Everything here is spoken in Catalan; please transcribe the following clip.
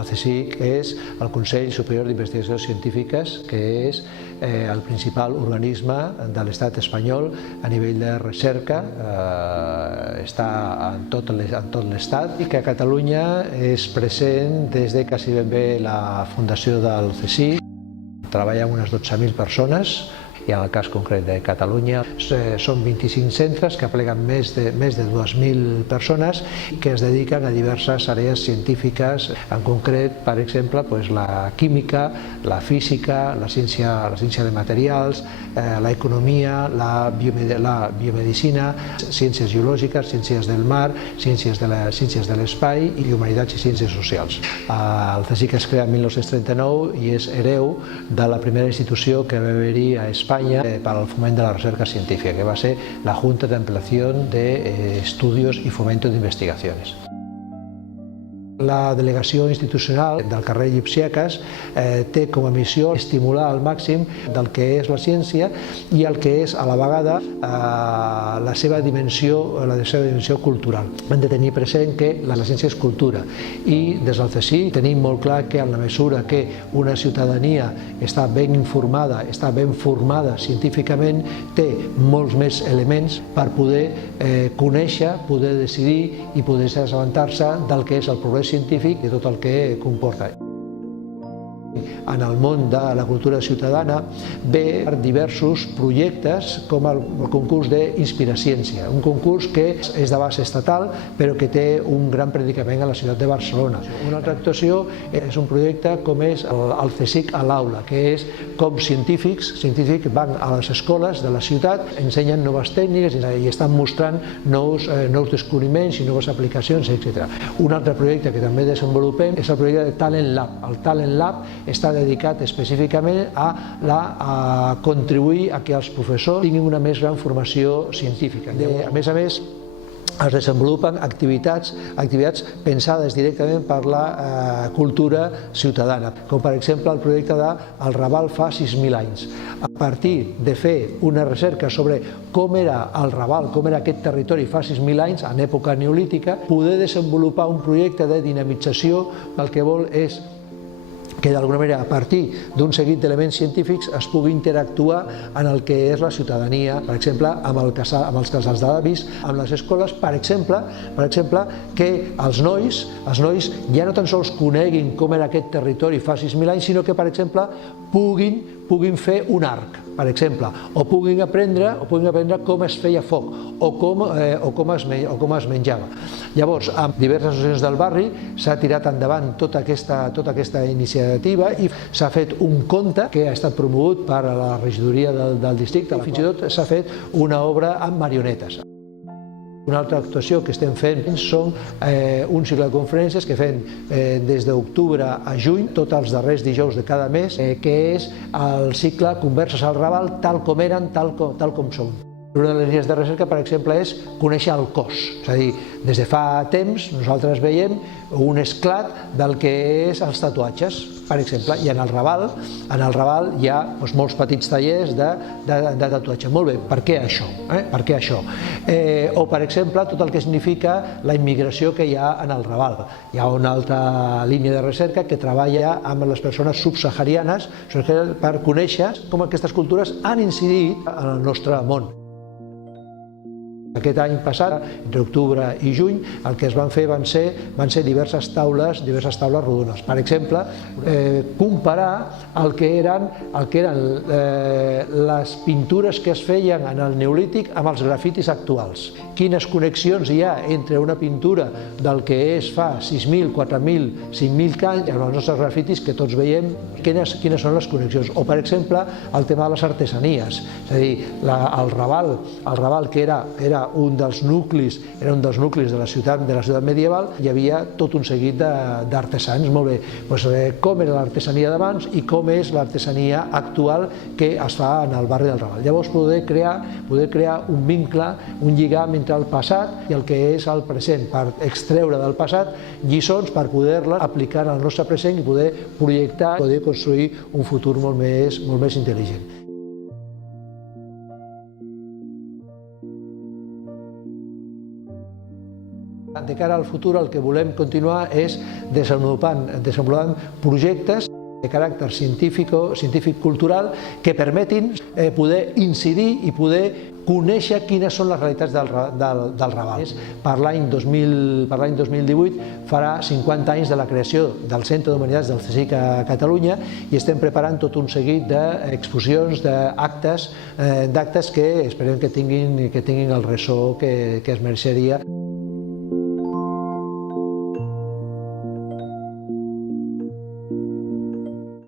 El CSIC és el Consell Superior d'Investigacions Científiques, que és el principal organisme de l'estat espanyol a nivell de recerca, està en tot l'estat i que a Catalunya és present des de quasi ben bé la fundació del CSIC. Treballa amb unes 12.000 persones. I en el cas concret de Catalunya són 25 centres que apleguen més de 2.000 persones que es dediquen a diverses àrees científiques, en concret, per exemple, la química, la física, la ciència de materials, l'economia, la biomedicina, ciències geològiques, ciències del mar, ciències de l'espai i humanitats i ciències socials. El CSIC es crea en 1939 i és hereu de la primera institució que va haver-hi a Espanya para el fomento de la recerca científica, que va a ser la Junta de Ampliación de Estudios y Fomento de Investigaciones. La delegació institucional del carrer Llipsiaques té com a missió estimular al màxim del que és la ciència i el que és a la vegada la seva dimensió cultural. Hem de tenir present que la ciència és cultura i des del CSIC tenim molt clar que en la mesura que una ciutadania està ben informada, està ben formada científicament, té molts més elements per poder conèixer, poder decidir i poder assabentar-se del que és el progrés científic i tot el que comporta. En el món de la cultura ciutadana ve diversos projectes com el concurs d'Inspiraciència, un concurs que és de base estatal però que té un gran predicament a la ciutat de Barcelona. Una altra actuació és un projecte com és el CSIC a l'aula, que és com científics van a les escoles de la ciutat, ensenyen noves tècniques i estan mostrant nous descobriments i noves aplicacions, etc. Un altre projecte que també desenvolupem és el projecte de Talent Lab. El Talent Lab està dedicat específicament a contribuir a que els professors tinguin una més gran formació científica. A més, es desenvolupen activitats pensades directament per la cultura ciutadana, com per exemple el projecte del Raval fa 6.000 anys. A partir de fer una recerca sobre com era el Raval, com era aquest territori fa 6.000 anys, en època neolítica, poder desenvolupar un projecte de dinamització que el que vol és que d'alguna manera a partir d'un seguit d'elements científics es pugui interactuar en el que és la ciutadania, per exemple, amb els casals d'avis, amb les escoles, per exemple, que els nois ja no tan sols coneguin com era aquest territori fa 6.000 anys, sinó que, per exemple, puguin fer un arc, per exemple, o puguin aprendre com es feia foc o com es menjava. Llavors, amb diverses associacions del barri s'ha tirat endavant tota aquesta iniciativa i s'ha fet un conte que ha estat promogut per la regidoria del districte. Fins i tot s'ha fet una obra amb marionetes. Una altra actuació que estem fent són un cicle de conferències que fem des d'octubre a juny, tots els darrers dijous de cada mes, que és el cicle Converses al Raval tal com eren, tal com són. Una de les línies de recerca, per exemple, és conèixer el cos. És a dir, des de fa temps nosaltres veiem un esclat del que és els tatuatges, per exemple, i en el Raval hi ha molts petits tallers de tatuatge. Molt bé, per què això? O, per exemple, tot el que significa la immigració que hi ha en el Raval. Hi ha una altra línia de recerca que treballa amb les persones subsaharianes per conèixer com aquestes cultures han incidit en el nostre món. Aquest any passat, entre octubre i juny, el que es van fer van ser diverses taules rodones. Per exemple, comparar el que eren les pintures que es feien en el Neolític amb els grafitis actuals. Quines connexions hi ha entre una pintura del que és fa 6.000, 4.000, 5.000 anys amb els nostres grafitis que tots veiem, quines són les connexions. O, per exemple, el tema de les artesanies. És a dir, el Raval que era era un dels nuclis de la ciutat medieval. Hi havia tot un seguit d'artesans, molt bé, doncs, com era l'artesania d'abans i com és l'artesania actual que es fa en el barri del Raval. Llavors poder crear un vincle, un lligam entre el passat i el que és el present, per extreure del passat lliçons per poder-les aplicar al nostre present i poder projectar, poder construir un futur molt més intel·ligent. De cara al futur el que volem continuar és desenvolupant projectes de caràcter científic-cultural que permetin poder incidir i poder conèixer quines són les realitats del Raval. Per l'any 2018 farà 50 anys de la creació del Centre d'Humanitats del CSIC a Catalunya i estem preparant tot un seguit d'exposicions, d'actes que esperem que tinguin el ressò que es mereixeria.